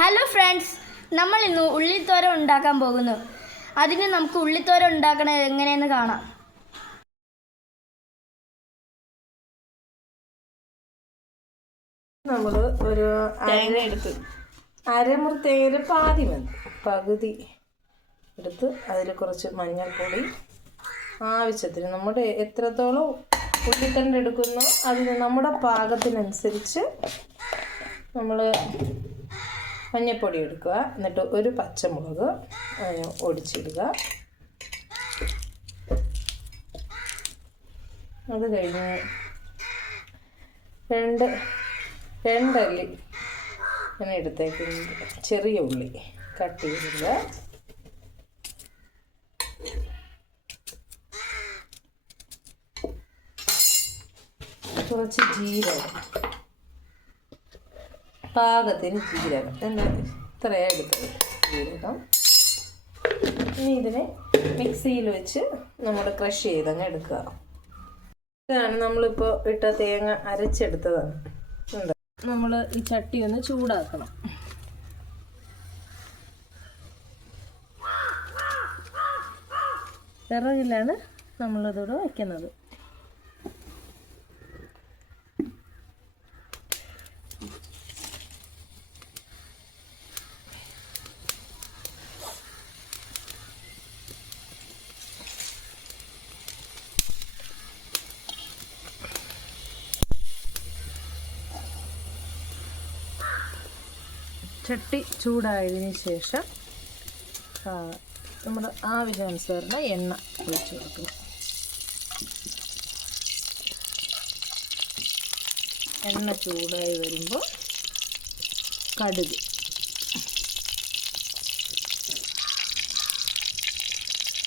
Hello friends, നമ്മൾ ഇന്ന് ഉള്ളിത്തോരൻ ഉണ്ടാക്കാൻ പോകുന്നു. അതിന് നമുക്ക് ഉള്ളിത്തോരൻ ഉണ്ടാക്കണത് എങ്ങനെയെന്ന് കാണാം. നമ്മൾ ഒരു അരമുറി തേങ്ങ പാതി മതി, പകുതി എടുത്ത് അതിൽ കുറച്ച് മഞ്ഞൾപ്പൊടി, ആവശ്യത്തിന് നമ്മുടെ എത്രത്തോളം ഉള്ളിത്തണ്ട് എടുക്കുന്നോ അതിന് നമ്മുടെ പാകത്തിനനുസരിച്ച് നമ്മൾ മഞ്ഞൾപ്പൊടി എടുക്കുക. എന്നിട്ട് ഒരു പച്ചമുളക് അതിന് ഒടിച്ചിടുക. അത് കഴിഞ്ഞ് രണ്ടല്ലി അങ്ങനെ എടുത്തേക്കുന്നത് ചെറിയ ഉള്ളി കട്ട് ചെയ്തിടുക. കുറച്ച് ജീരകം, പാകത്തിന് ജീരകം, ഇത്രയാണ് എടുത്തത് ജീരകം. ഇനി ഇതിനെ മിക്സിയിൽ വെച്ച് നമ്മൾ ക്രഷ് ചെയ്തങ്ങ് എടുക്കുക. ഇതാണ് നമ്മളിപ്പോൾ ഇട്ട തേങ്ങ അരച്ചെടുത്തതാണ്. നമ്മൾ ഈ ചട്ടി ഒന്ന് ചൂടാക്കണം. വിറകിലാണ് നമ്മളതോടെ വയ്ക്കുന്നത്. ചട്ടി ചൂടായതിന് ശേഷം നമ്മുടെ ആവശ്യാനുസരണം എണ്ണ ഒഴിച്ച് കൊടുക്കണം. എണ്ണ ചൂടായി വരുമ്പോൾ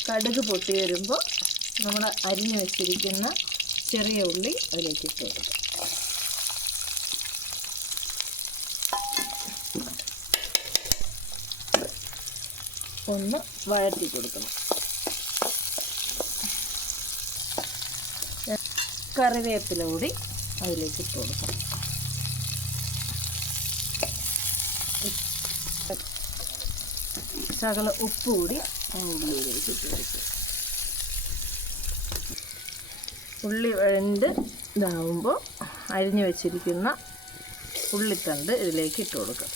കടുക് പൊട്ടി വരുമ്പോൾ നമ്മൾ അരിഞ്ഞു വെച്ചിരിക്കുന്ന ചെറിയ ഉള്ളി അതിലേക്ക് ഇട്ട് കൊടുക്കുക. ഒന്ന് വഴറ്റി കൊടുക്കണം. കറിവേപ്പില കൂടി അതിലേക്ക് ഇട്ട് കൊടുക്കണം. ശകല ഉപ്പ് കൂടി ഉള്ളിയിലേക്ക് ഇട്ട് കൊടുക്കുക. ഉള്ളി വഴണ്ട് ഇതാവുമ്പോൾ അരിഞ്ഞു വെച്ചിരിക്കുന്ന ഉള്ളിത്തണ്ട് ഇതിലേക്ക് ഇട്ട് കൊടുക്കുക.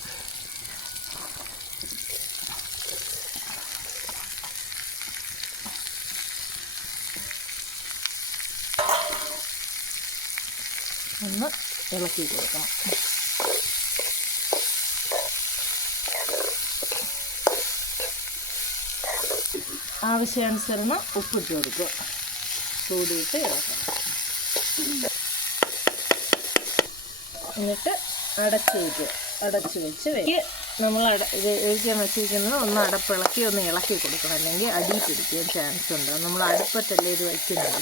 ഒന്ന് ഇളക്കി കൊടുക്കണം. ആവശ്യാനുസരണം ഉപ്പിട്ട് കൊടുക്കുക. കൂടിയിട്ട് ഇളക്കണം. എന്നിട്ട് അടച്ച് വെച്ച് നമ്മൾ വേവിക്കാൻ വെച്ചിരിക്കുന്നത് ഒന്ന് അടപ്പിളക്കി ഒന്ന് ഇളക്കി കൊടുക്കണം. അല്ലെങ്കിൽ അടി പിടിക്കാൻ ചാൻസ് ഉണ്ട്. നമ്മൾ അടുപ്പത്തല്ലേ ഇത് വയ്ക്കുന്നത്.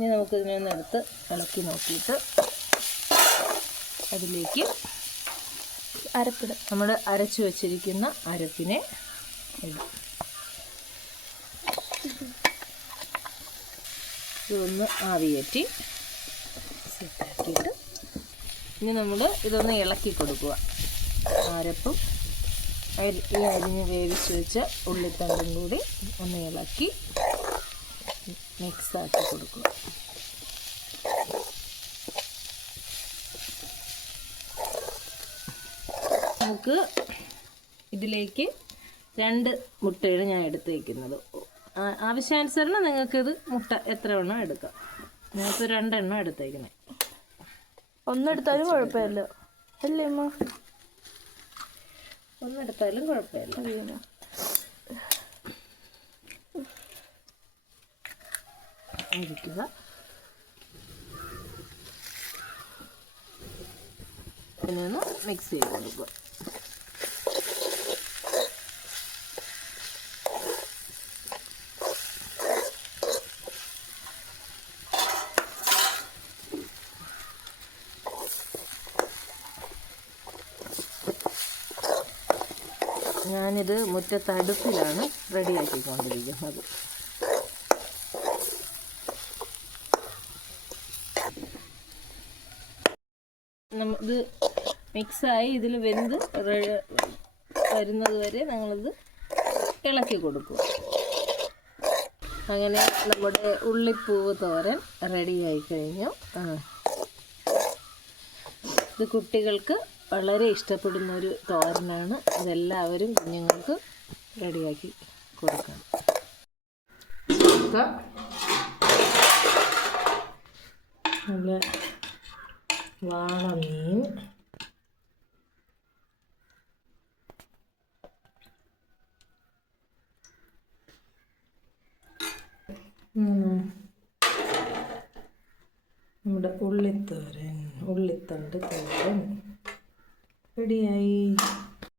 ഇനി നമുക്കിതിനൊന്ന് എടുത്ത് ഇളക്കി നോക്കിയിട്ട് അതിലേക്ക് നമ്മൾ അരച്ചു വച്ചിരിക്കുന്ന അരപ്പിനെ ഇടും. ഇതൊന്ന് ആവിയേറ്റി സെറ്റാക്കിയിട്ട് ഇനി നമ്മൾ ഇതൊന്ന് ഇളക്കി കൊടുക്കുക. അരപ്പും ഈ അരിഞ്ഞ് വേവിച്ച് വെച്ച ഉള്ളിത്തണ്ടും കൂടി ഒന്ന് ഇളക്കി മിക്സാക്കി കൊടുക്കുക. നമുക്ക് ഇതിലേക്ക് 2 മുട്ടയാണ് ഞാൻ എടുത്ത് വയ്ക്കുന്നത്. ആവശ്യാനുസരണം നിങ്ങൾക്കിത് മുട്ട എത്ര എണ്ണം എടുക്കാം. ഞാനിപ്പോൾ 2 എണ്ണം എടുത്തേക്കുന്നത്. ഒന്നെടുത്താലും കുഴപ്പമില്ല അല്ലേ അമ്മ? ഒന്നെടുത്താലും കുഴപ്പമില്ല. ഇരിക്കുക. ഇതിനൊന്ന് മിക്സ് ചെയ്ത് കൊടുക്കുക. ഞാനിത് മുറ്റത്ത് അടുപ്പിലാണ് റെഡിയാക്കിക്കൊണ്ടിരിക്കുന്നത്. ഇത് മിക്സായി ഇതിൽ വെന്ത് വരുന്നത് വരെ ഞങ്ങളിത് ഇളക്കി കൊടുക്കുക. അങ്ങനെ നമ്മുടെ ഉള്ളിപ്പൂവ് തോരൻ റെഡിയായി കഴിഞ്ഞു. ഇത് കുട്ടികൾക്ക് വളരെ ഇഷ്ടപ്പെടുന്നൊരു തോരനാണ്. ഇതെല്ലാവരും കുഞ്ഞുങ്ങൾക്ക് റെഡിയാക്കി കൊടുക്കണം. നല്ല വാളമീൻ, നമ്മുടെ ഉള്ളിത്തണ്ട് തോരൻ റെഡിയായി.